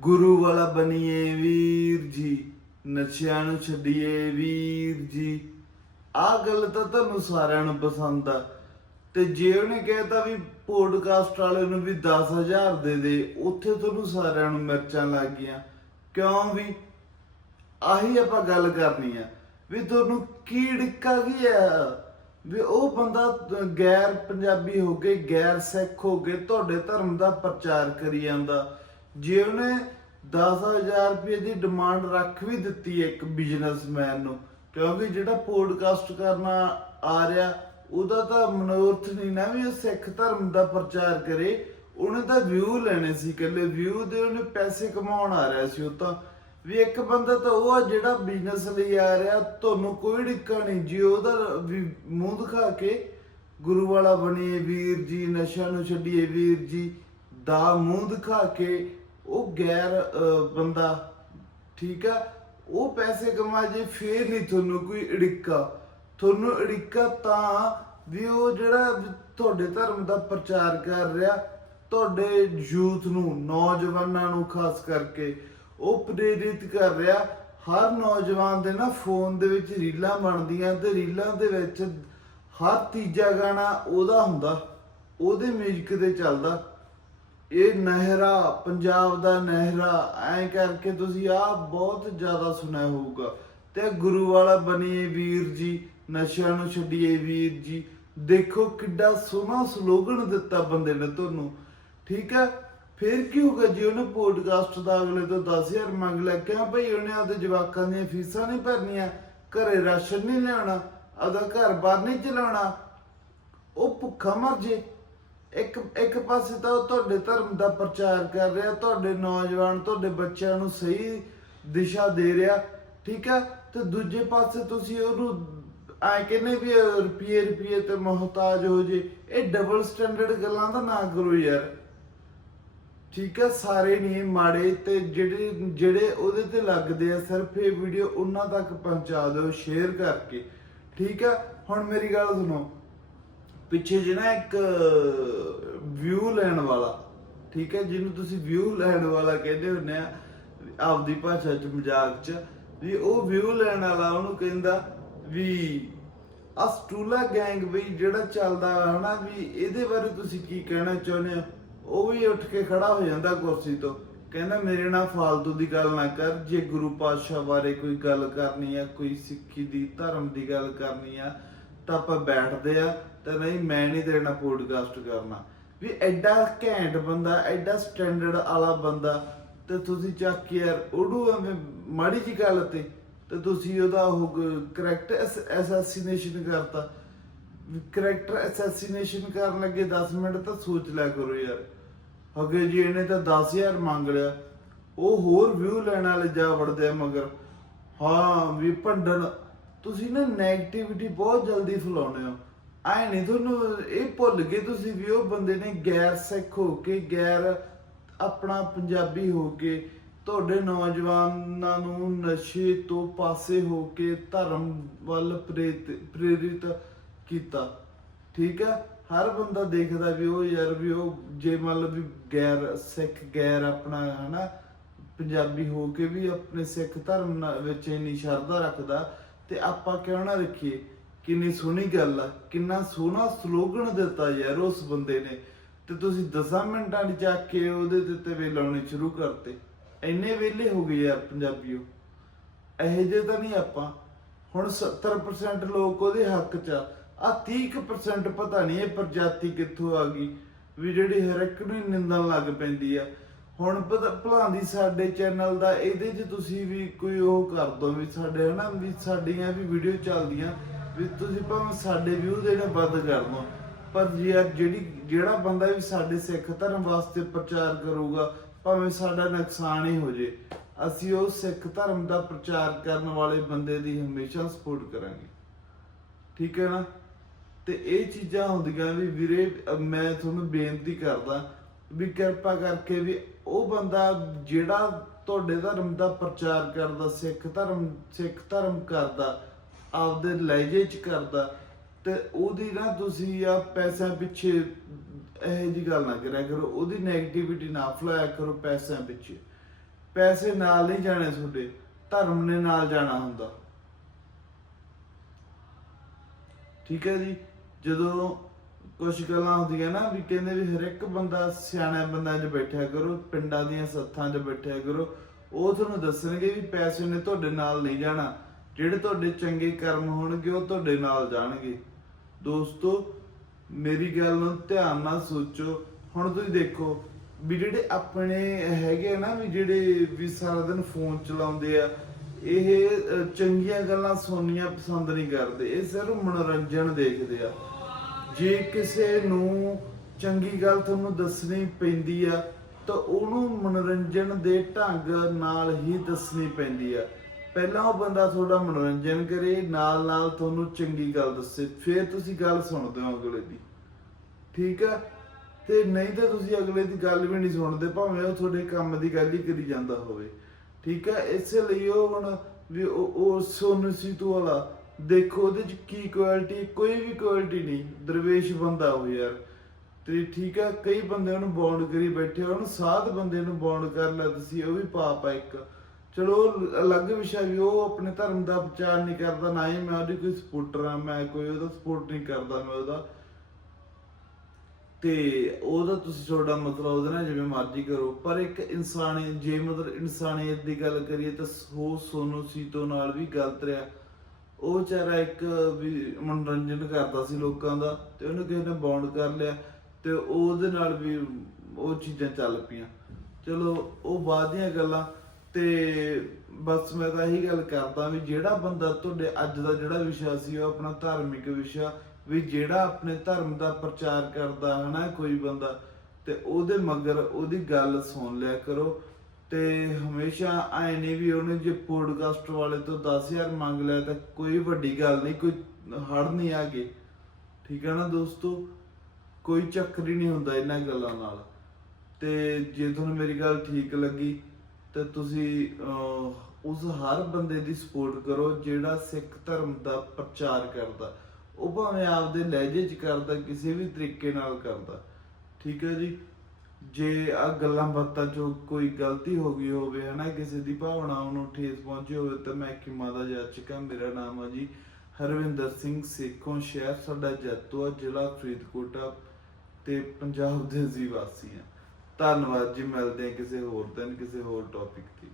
ਗੁਰੂ ਵਾਲਾ ਬਣੀਏ ਵੀਰ ਜੀ, ਨਸ਼ਿਆਂ ਨੂੰ ਛੱਡੀਏ ਵੀਰ ਜੀ। ਆਹ ਗੱਲ ਤਾਂ ਤੁਹਾਨੂੰ ਸਾਰਿਆਂ ਨੂੰ ਪਸੰਦ ਆ। ਤੇ ਜੇ ਉਹਨੇ ਕਹਿਤਾ ਵੀ ਪੋਡਕਾਸਟ ਵਾਲੇ ਨੂੰ ਵੀ 10000 ਦੇ ਦੇ, ਉੱਥੇ ਤੁਹਾਨੂੰ ਸਾਰਿਆਂ ਨੂੰ ਮਿਰਚਾਂ ਲੱਗ ਗਈਆਂ ਕਿਉਂ ਵੀ? ਆਹੀ ਆਪਾਂ ਗੱਲ ਕਰਨੀ ਆ ਵੀ ਤੁਹਾਨੂੰ ਕੀ ਡਿੱਕਾ ਕੀ ਆ? ਵੀ ਉਹ ਬੰਦਾ ਗੈਰ ਪੰਜਾਬੀ ਹੋ ਕੇ ਗੈਰ ਸਿੱਖ ਹੋ ਕੇ ਤੁਹਾਡੇ ਧਰਮ ਦਾ ਪ੍ਰਚਾਰ ਕਰੀ ਜਾਂਦਾ। ਜੇ ਉਹਨੇ 10000 ਰੁਪਏ ਦੀ ਡਿਮਾਂਡ ਰੱਖ ਵੀ ਦਿੱਤੀ ਇੱਕ ਬਿਜ਼ਨਸਮੈਨ ਨੂੰ, ਕਿਉਂਕਿ ਜਿਹੜਾ ਪੋਡਕਾਸਟ ਕਰਨਾ ਆ ਰਿਹਾ, ਉਹਦਾ ਤਾਂ ਮਨੋਰਥ ਨਹੀਂ ਨਾ ਵੀ ਉਹ ਸਿੱਖ ਧਰਮ ਦਾ ਪ੍ਰਚਾਰ ਕਰੇ, ਉਹਨੇ ਤਾਂ ਵਿਊ ਲੈਣੇ ਸੀ ਇਕੱਲੇ ਵਿਊ ਦੇ ਉਹਨੇ ਪੈਸੇ ਕਮਾਉਣ ਆ ਰਿਹਾ ਸੀ ਉਹ ਤਾਂ। ਵੀ ਇੱਕ ਬੰਦਾ ਤਾਂ ਉਹ ਆ ਜਿਹੜਾ ਬਿਜ਼ਨਸ ਲਈ ਆ ਰਿਹਾ, ਤੁਹਾਨੂੰ ਕੋਈ ਡਿੱਕਾ ਨਹੀਂ, ਜੀ ਉਹਦਾ ਵੀ ਮੂੰਹ ਦਿਖਾ ਕੇ ਗੁਰੂ ਵਾਲਾ ਬਣੀਏ ਵੀਰ ਜੀ, ਨਸ਼ਾ ਨੂੰ ਛੱਡੀਏ, ਵੀਰ ਜੀ, ਦਾ ਮੂੰਹ ਦਿਖਾ ਕੇ ਉਹ ਗੈਰ ਬੰਦਾ, ਠੀਕ ਆ? ਉਹ ਪੈਸੇ ਕਮਾ ਜੇ, ਫੇਰ ਨਹੀਂ ਤੁਹਾਨੂੰ ਕੋਈ ਅੜਿੱਕਾ ਤੁਹਾਨੂੰ ਅੜਿੱਕਾ ਤਾਂ ਵੀ ਉਹ ਜਿਹੜਾ ਤੁਹਾਡੇ ਧਰਮ ਦਾ ਪ੍ਰਚਾਰ ਕਰ ਰਿਹਾ, ਤੁਹਾਡੇ ਯੂਥ ਨੂੰ, ਨੌਜਵਾਨਾਂ ਨੂੰ ਖਾਸ ਕਰਕੇ, ਉਹ ਪ੍ਰੇਰਿਤ ਕਰ ਰਿਹਾ। ਹਰ ਨੌਜਵਾਨ ਦੇ ਨਾ ਫੋਨ ਦੇ ਵਿੱਚ ਰੀਲਾਂ ਬਣਦੀਆਂ ਤੇ ਰੀਲਾਂ ਦੇ ਵਿੱਚ ਹਰ ਤੀਜਾ ਗਾਣਾ ਉਹਦਾ ਹੁੰਦਾ, ਉਹਦੇ ਮਿਊਜ਼ਿਕ ਤੇ ਚੱਲਦਾ। ਇਹ ਨਹਿਰਾ, ਪੰਜਾਬ ਦਾ ਨਹਿਰਾ, ਐਂ ਕਰਕੇ ਤੁਸੀਂ ਆ ਬਹੁਤ ਜ਼ਿਆਦਾ ਸੁਣਿਆ ਹੋਊਗਾ। ਤੇ ਗੁਰੂ ਵਾਲਾ ਬਣੀਏ ਵੀਰ ਜੀ, ਨਸ਼ਿਆਂ ਨੂੰ ਛੱਡੀਏ ਵੀਰ ਜੀ। ਦੇਖੋ ਕਿੱਡਾ ਸੋਹਣਾ ਸਲੋਗਨ ਦਿੱਤਾ ਬੰਦੇ ਨੇ ਤੁਹਾਨੂੰ। ਠੀਕ ਹੈ? ਫਿਰ ਕੀ ਹੋਗਾ ਜੀ, ਉਹਨੇ ਪੋਡਕਾਸਟ ਦਾ ਅਗਲੇ ਤੋਂ 10000 ਮੰਗ ਲਿਆ। ਕਿਉਂ ਭਈ ਉਹਨੇ ਆਪਦੇ ਜਵਾਕਾਂ ਦੀਆਂ ਫੀਸਾਂ ਨਹੀਂ ਭਰਨੀਆਂ, ਘਰੇ ਰਾਸ਼ਨ ਨਹੀਂ ਲਿਆਉਣਾ, ਆਪਦਾ ਘਰ ਬਾਰ ਨਹੀਂ ਚਲਾਉਣਾ। ਉਹ ਭੁੱਖਾ ਮਰ ਜੇ। ਇੱਕ ਇੱਕ ਪਾਸੇ ਤਾਂ ਉਹ ਤੁਹਾਡੇ ਧਰਮ ਦਾ ਪ੍ਰਚਾਰ ਕਰ ਰਿਹਾ, ਤੁਹਾਡੇ ਨੌਜਵਾਨ, ਤੁਹਾਡੇ ਬੱਚਿਆਂ ਨੂੰ ਸਹੀ ਦਿਸ਼ਾ ਦੇ ਰਿਹਾ, ਠੀਕ ਹੈ? ਤੇ ਦੂਜੇ ਪਾਸੇ ਤੁਸੀਂ ਉਹਨੂੰ ਐ ਕਹਿੰਦੇ ਵੀ ਇਹ ਰੁਪਈਏ ਰੁਪਈਏ ਤੇ ਮੁਹਤਾਜ ਹੋ ਜੇ। ਇਹ ਡਬਲ ਸਟੈਂਡਰਡ ਗੱਲਾਂ ਦਾ ਨਾ ਕਰੋ ਯਾਰ। ਠੀਕ ਹੈ? ਸਾਰੇ ਨਹੀਂ, ਮਾੜੇ ਤੇ ਜਿਹੜੇ ਜਿਹੜੇ ਉਹਦੇ ਤੇ ਲੱਗਦੇ ਆ, ਸਿਰਫ ਇਹ ਵੀਡੀਓ ਉਹਨਾਂ ਤੱਕ ਪਹੁੰਚਾ ਦਿਓ ਸ਼ੇਅਰ ਕਰਕੇ। ਠੀਕ ਹੈ? ਹੁਣ ਮੇਰੀ ਗੱਲ ਸੁਣੋ। ਪਿੱਛੇ ਜਿਹੜਾ ਇੱਕ ਵਿਊ ਲੈਣ ਵਾਲਾ। ਠੀਕ ਹੈ, ਜਿਹਨੂੰ ਤੁਸੀਂ ਵਿਊ ਲੈਣ ਵਾਲਾ ਕਹਿੰਦੇ ਹੁੰਦੇ ਆ, ਆਪਦੀ ਭਾਸ਼ਾ ਚ ਮਜ਼ਾਕ ਚ, ਵੀ ਉਹ ਵਿਊ ਲੈਣ ਵਾਲਾ ਉਹਨੂੰ ਕਹਿੰਦਾ ਵੀ ਆ ਸਟੂਲਾ ਗੈਂਗ ਵੀ ਜਿਹੜਾ ਚੱਲਦਾ ਹਨਾ, ਵੀ ਇਹਦੇ ਬਾਰੇ ਤੁਸੀਂ ਕੀ ਕਹਿਣਾ ਚਾਹੁੰਦੇ ਹੋ? ਉਹ ਵੀ ਉੱਠ ਕੇ ਖੜਾ ਹੋ ਜਾਂਦਾ ਕੁਰਸੀ ਤੋਂ। ਕਹਿੰਦਾ, ਮੇਰੇ ਨਾਲ ਫਾਲਤੂ ਦੀ ਗੱਲ ਨਾ ਕਰ, ਜੇ ਗੁਰੂ ਪਾਤਸ਼ਾਹ ਬਾਰੇ ਕੋਈ ਗੱਲ ਕਰਨੀ ਆ, ਕੋਈ ਸਿੱਖੀ ਦੀ, ਧਰਮ ਦੀ ਗੱਲ ਕਰਨੀ ਆ, ਤਾਂ ਆਪਾਂ ਬੈਠਦੇ ਆ, ਤਾਂ ਨਹੀਂ, ਮੈਂ ਨਹੀਂ ਤੇਰੇ ਨਾਲ ਪੋਡਕਾਸਟ ਕਰਨਾ। ਵੀ ਐਡਾ ਘੈਂਟ ਬੰਦਾ, ਐਡਾ ਸਟੈਂਡਰਡ ਵਾਲਾ ਬੰਦਾ, ਤੇ ਤੁਸੀਂ ਚੱਕ ਕੇ ਯਾਰ ਉਹਨੂੰ ਐਵੇਂ ਮਾੜੀ ਜੀ ਗੱਲ ਤੇ ਤੇ ਤੁਸੀਂ ਉਹਦਾ ਉਹ ਕਰੈਕਟਰ ਅਸੈਸੀਨੇਸ਼ਨ ਕਰਤਾ। ਕਰੈਕਟਰ ਅਸੈਸੀਨੇਸ਼ਨ ਕਰਨ ਲੱਗੇ 10 ਮਿੰਟ ਤਾਂ ਸੋਚ ਲਿਆ ਕਰੋ ਯਾਰ। ਅੱਗੇ ਜੀ ਇਹਨੇ ਤਾਂ 10000 ਮੰਗ ਲਿਆ, ਉਹ ਹੋਰ ਵਿਊ ਲੈਣ ਵਾਲੇ ਜਾ ਵੜਦੇ ਆ ਮਗਰ। ਹਾਂ, ਵੀ ਭੰਡਣ। ਤੁਸੀਂ ਨਾ 네ਗੇਟਿਵਿਟੀ ਬਹੁਤ ਜਲਦੀ ਫੈਲਾਉਂਦੇ ਹੋ। ਐ ਨਹੀਂ, ਤੁਹਾਨੂੰ ਇਹ ਭੁੱਲ ਗਏ ਤੁਸੀਂ ਵੀ ਉਹ ਬੰਦੇ ਨੇ ਗੈਰ ਸਿੱਖ ਹੋ ਕੇ, ਗੈਰ ਆਪਣਾ ਪੰਜਾਬੀ ਹੋ ਕੇ, ਤੁਹਾਡੇ ਨੌਜਵਾਨਾਂ ਨੂੰ ਨਸ਼ੇ ਤੋਂ ਪਾਸੇ ਹੋ ਕੇ ਧਰਮ ਵੱਲ ਪ੍ਰੇਰਿਤ ਪ੍ਰੇਰਿਤ ਕੀਤਾ। ਠੀਕ ਹੈ ਹਰ ਬੰਦਾ ਦੇਖਦਾ ਵੀ ਉਹ ਯਾਰ ਵੀ ਉਹ ਜੇ ਮੰਨ ਲਓ ਵੀ ਗੈਰ ਸਿੱਖ, ਗੈਰ ਆਪਣਾ ਹਨਾ, ਪੰਜਾਬੀ ਹੋ ਕੇ ਵੀ ਆਪਣੇ ਸਿੱਖ ਧਰਮ ਵਿੱਚ ਇੰਨੀ ਸ਼ਰਧਾ ਰੱਖਦਾ, ਤੇ ਆਪਾਂ ਕਿਉਂ ਨਾ ਰੱਖੀਏ? ਕਿੰਨੀ ਸੋਹਣੀ ਗੱਲ ਆ, ਕਿੰਨਾ ਸੋਹਣਾ ਸਲੋਗਨ ਦਿੱਤਾ ਯਾਰ ਉਸ ਬੰਦੇ ਨੇ। ਤੇ ਤੁਸੀਂ 10 ਮਿੰਟਾਂ ਦੀ ਚੱਕ ਕੇ ਉਹਦੇ ਤੇ ਤੇ ਵੇਲਾਉਣੇ ਸ਼ੁਰੂ ਕਰਤੇ। ਇੰਨੇ ਵੇਲੇ ਹੋ ਗਏ ਯਾਰ ਪੰਜਾਬੀਓ। ਇਹੋ ਜਿਹੇ ਤਾਂ ਨਹੀਂ ਆਪਾਂ। ਹੁਣ 70% ਲੋਕ ਉਹਦੇ ਹੱਕ 'ਚ ਆ। 30% ਪਤਾ ਨਹੀਂ ਇਹ ਪ੍ਰਜਾਤੀ ਕਿੱਥੋਂ ਆ ਗਈ, ਵੀ ਜਿਹੜੀ ਹਰ ਇੱਕ ਨੂੰ ਨਿੰਦਣ ਲੱਗ ਪੈਂਦੀ ਆ। ਹੁਣ ਪਤਾ ਭਲਾਂਦੀ ਸਾਡੇ ਚੈਨਲ ਦਾ ਇਹਦੇ 'ਚ ਤੁਸੀਂ ਵੀ ਕੋਈ ਉਹ ਕਰ ਦੋ ਵੀ ਸਾਡੇ ਹਨਾ, ਵੀ ਸਾਡੀਆਂ ਵੀ ਵੀਡੀਓ ਚੱਲਦੀਆਂ। ਵੀ ਤੁਸੀਂ ਭਾਵੇਂ ਸਾਡੇ ਵਿਊ ਦੇਣੇ ਬੰਦ ਕਰ ਦੋ ਪਰ ਯਾਰ ਜਿਹੜੀ, ਜਿਹੜਾ ਬੰਦਾ ਵੀ ਸਾਡੇ ਸਿੱਖ ਧਰਮ ਵਾਸਤੇ ਪ੍ਰਚਾਰ ਕਰੂਗਾ, ਭਾਵੇਂ ਸਾਡਾ ਨੁਕਸਾਨ ਹੀ ਹੋ ਜੇ, ਅਸੀਂ ਉਹ ਸਿੱਖ ਧਰਮ ਦਾ ਪ੍ਰਚਾਰ ਕਰਨ ਵਾਲੇ ਬੰਦੇ ਦੀ ਹਮੇਸ਼ਾ ਸਪੋਰਟ ਕਰਾਂਗੇ। ਠੀਕ ਹੈ ਨਾ? ਤੇ ਇਹ ਚੀਜ਼ਾਂ ਹੁੰਦੀਆਂ ਵੀ ਵੀਰੇ, ਮੈਂ ਤੁਹਾਨੂੰ ਬੇਨਤੀ ਕਰਦਾ ਵੀ ਕਿਰਪਾ ਕਰਕੇ ਵੀ ਉਹ ਬੰਦਾ ਜਿਹੜਾ ਤੁਹਾਡੇ ਧਰਮ ਦਾ ਪ੍ਰਚਾਰ ਕਰਦਾ, ਸਿੱਖ ਧਰਮ ਸਿੱਖ ਧਰਮ ਕਰਦਾ ਆਪਦੇ ਲਹਿਜੇ ਚ ਕਰਦਾ, ਤੇ ਉਹਦੀ ਨਾ ਤੁਸੀਂ ਆ ਪੈਸਿਆਂ ਪਿੱਛੇ ਇਹ ਜੀ ਗੱਲ ਨਾ ਕਰਿਆ ਕਰੋ, ਉਹਦੀ 네ਗੇਟਿਵਿਟੀ ਨਾ ਫਲਾਇਆ ਕਰੋ ਪੈਸਿਆਂ ਪਿੱਛੇ। ਪੈਸੇ ਨਾਲ ਨਹੀਂ ਜਾਣੇ ਤੁਹਾਡੇ, ਧਰਮ ਨੇ ਨਾਲ ਜਾਣਾ ਹੁੰਦਾ। ਠੀਕ ਹੈ ਜੀ, ਜਦੋਂ ਕੁਝ ਗੱਲਾਂ ਹੁੰਦੀਆਂ ਨਾ ਵੀ ਕਹਿੰਦੇ ਵੀ ਹਰ ਇੱਕ ਬੰਦਾ ਸਿਆਣਾ ਬੰਦਾ 'ਚ ਬੈਠਿਆ ਕਰੋ, ਪਿੰਡਾਂ ਦੀਆਂ ਸੱਥਾਂ 'ਚ ਬੈਠਿਆ ਕਰੋ, ਉਹ ਤੁਹਾਨੂੰ ਦੱਸਣਗੇ ਵੀ ਪੈਸੇ ਨੇ ਤੁਹਾਡੇ ਨਾਲ ਨਹੀਂ ਜਾਣਾ। ਜਿਹੜੇ ਤੁਹਾਡੇ ਚੰਗੇ ਕਰਮ ਹੋਣਗੇ, ਉਹ ਤੁਹਾਡੇ ਨਾਲ ਜਾਣਗੇ। ਦੋਸਤੋ, ਮੇਰੀ ਗੱਲ ਨੂੰ ਧਿਆਨ ਨਾਲ ਸੋਚੋ। ਹੁਣ ਤੁਸੀਂ ਦੇਖੋ ਵੀ ਜਿਹੜੇ ਆਪਣੇ ਹੈਗੇ ਆ ਨਾ, ਵੀ ਜਿਹੜੇ ਵੀ ਸਾਰਾ ਦਿਨ ਫੋਨ ਚਲਾਉਂਦੇ ਆ, ਇਹ ਚੰਗੀਆਂ ਗੱਲਾਂ ਸੁਣਨੀਆਂ ਪਸੰਦ ਨਹੀਂ ਕਰਦੇ। ਇਹ ਸਿਰਫ ਮਨੋਰੰਜਨ ਦੇਖਦੇ ਆ। ਜੇ ਕਿਸੇ ਨੂੰ ਚੰਗੀ ਗੱਲ ਤੁਹਾਨੂੰ ਦੱਸਣੀ ਪੈਂਦੀ ਆ, ਤਾਂ ਉਹਨੂੰ ਮਨੋਰੰਜਨ ਦੇ ਢੰਗ ਨਾਲ ਹੀ ਦੱਸਣੀ ਪੈਂਦੀ ਆ। ਪਹਿਲਾਂ ਉਹ ਬੰਦਾ ਤੁਹਾਡਾ ਮਨੋਰੰਜਨ ਕਰੇ, ਨਾਲ ਨਾਲ ਤੁਹਾਨੂੰ ਚੰਗੀ ਗੱਲ ਦੱਸੇ, ਫਿਰ ਤੁਸੀਂ ਗੱਲ ਸੁਣਦੇ ਹੋ ਅਗਲੇ ਦੀ। ਠੀਕ ਹੈ? ਤੇ ਨਹੀਂ ਤਾਂ ਤੁਸੀਂ ਅਗਲੇ ਦੀ ਗੱਲ ਵੀ ਨਹੀਂ ਸੁਣਦੇ, ਭਾਵੇਂ ਉਹ ਤੁਹਾਡੇ ਕੰਮ ਦੀ ਗੱਲ ਹੀ ਕਰੀ ਜਾਂਦਾ ਹੋਵੇ। ਠੀਕ ਆ ਇਸੇ ਲਈ ਉਹ ਹੁਣ ਵੀ ਉਹ ਉਹ ਸੋਨੂ ਸੀਤੂ ਵਾਲਾ, ਦੇਖੋ ਉਹਦੇ ਚ ਕੀ ਕੁਆਲਿਟੀ ਕੋਈ ਵੀ ਕੁਆਲਿਟੀ ਨਹੀਂ। ਦਰਵੇਸ਼ ਬੰਦਾ ਉਹ ਯਾਰ। ਤੇ ਠੀਕ ਆ ਕਈ ਬੰਦੇ ਉਹਨੂੰ ਬੌਂਡ ਕਰੀ ਬੈਠੇ ਉਹਨੂੰ ਸਾਧ ਬੰਦੇ ਨੂੰ ਬੌਂਡ ਕਰ ਲਿਆ ਤੁਸੀਂ, ਉਹ ਵੀ ਪਾਪ ਆ ਇੱਕ। ਚਲੋ ਉਹ ਅਲੱਗ ਵਿਸ਼ਾ ਵੀ, ਉਹ ਆਪਣੇ ਧਰਮ ਦਾ ਪ੍ਰਚਾਰ ਨਹੀਂ ਕਰਦਾ, ਨਾ ਹੀ ਮੈਂ ਉਹਦੀ ਕੋਈ ਸਪੋਰਟਰ ਆ ਮੈਂ ਕੋਈ ਉਹਦਾ ਸਪੋਰਟ ਨਹੀਂ ਕਰਦਾ, ਮੈਂ ਉਹਦਾ। ਤੇ ਉਹਦਾ ਤੁਸੀਂ ਤੁਹਾਡਾ ਮਤਲਬ ਉਹਦੇ ਨਾਲ ਜਿਵੇਂ ਮਰਜ਼ੀ ਕਰੋ, ਪਰ ਇੱਕ ਇਨਸਾਨੀ, ਜੇ ਮਤਲਬ ਇਨਸਾਨੀਅਤ ਦੀ ਗੱਲ ਕਰੀਏ ਤਾਂ ਸੋ ਸੋਨੂ ਸੀਤੋ ਨਾਲ ਵੀ ਗਲਤ ਰਿਹਾ। ਉਹ ਵਿਚਾਰਾ ਇੱਕ ਵੀ ਮਨੋਰੰਜਨ ਕਰਦਾ ਸੀ ਲੋਕਾਂ ਦਾ ਤੇ ਉਹਨੂੰ ਕਿਸੇ ਨੇ ਬੌਂਡ ਕਰ ਲਿਆ ਤੇ ਉਹਦੇ ਨਾਲ ਵੀ ਉਹ ਚੀਜ਼ਾਂ ਚੱਲ ਪਈਆਂ। ਚਲੋ, ਉਹ ਬਾਅਦ ਦੀਆਂ ਗੱਲਾਂ। ਤੇ ਬਸ ਮੈਂ ਤਾਂ ਇਹੀ ਗੱਲ ਕਰਦਾ ਵੀ ਜਿਹੜਾ ਬੰਦਾ ਤੁਹਾਡੇ ਅੱਜ ਦਾ ਜਿਹੜਾ ਵਿਸ਼ਾ ਸੀ ਉਹ ਆਪਣਾ ਧਾਰਮਿਕ ਵਿਸ਼ਾ ਵੀ ਜਿਹੜਾ ਆਪਣੇ ਧਰਮ ਦਾ ਪ੍ਰਚਾਰ ਕਰਦਾ ਹਨਾ ਕੋਈ ਬੰਦਾ, ਤੇ ਉਹਦੇ ਮਗਰ ਉਹਦੀ ਗੱਲ ਸੁਣ ਲਿਆ ਕਰੋ। ਤੇ ਹਮੇਸ਼ਾ ਐ ਨਹੀਂ ਵੀ ਉਹਨੇ ਜੇ ਪੋਡਕਾਸਟ ਵਾਲੇ ਤੋਂ 10000 ਮੰਗ ਲਿਆ ਤਾਂ ਕੋਈ ਵੱਡੀ ਗੱਲ ਨਹੀਂ, ਕੋਈ ਹੜ ਨਹੀਂ ਆ ਆਗੇ ਠੀਕ ਹੈ ਨਾ ਦੋਸਤੋ? ਕੋਈ ਚੱਕਰ ਹੀ ਨਹੀਂ ਹੁੰਦਾ ਇਹਨਾਂ ਗੱਲਾਂ ਨਾਲ। ਤੇ ਜੇ ਤੁਹਾਨੂੰ ਮੇਰੀ ਗੱਲ ਠੀਕ ਲੱਗੀ ਤਾਂ ਤੁਸੀਂ ਉਸ ਹਰ ਬੰਦੇ ਦੀ ਸਪੋਰਟ ਕਰੋ ਜਿਹੜਾ ਸਿੱਖ ਧਰਮ ਦਾ ਪ੍ਰਚਾਰ ਕਰਦਾ। ਉਹ ਭਾਵੇਂ ਆਪਦੇ ਲਹਿਜੇ 'ਚ ਕਰਦਾ, ਕਿਸੇ ਵੀ ਤਰੀਕੇ ਨਾਲ ਕਰਦਾ। ਠੀਕ ਹੈ ਜੀ? ਜੇ ਆ ਗੱਲਾਂ ਬਾਤਾਂ 'ਚੋਂ ਕੋਈ ਗਲਤੀ ਹੋ ਗਈ ਹੋਵੇ, ਹਨਾ, ਕਿਸੇ ਦੀ ਭਾਵਨਾ ਨੂੰ ਠੇਸ ਪਹੁੰਚੀ ਹੋਵੇ, ਤਾਂ ਮੈਂ ਕਿਮਾ ਦਾ ਜਾਚਕ ਹਾਂ, ਮੇਰਾ ਨਾਮ ਆ ਜੀ ਹਰਵਿੰਦਰ ਸਿੰਘ ਸੇਖੋਂ, ਸ਼ਹਿਰ ਸਾਡਾ ਜੈਤੋ ਆ ਜ਼ਿਲ੍ਹਾ ਫਰੀਦਕੋਟ ਆ ਤੇ ਪੰਜਾਬ ਦੇ ਅਸੀਂ ਵਾਸੀ ਹਾਂ। ਧੰਨਵਾਦ ਜੀ ਮਿਲਦੇ ਹਾਂ ਕਿਸੇ ਹੋਰ ਦਿਨ ਕਿਸੇ ਹੋਰ ਟੌਪਿਕ ਤੇ।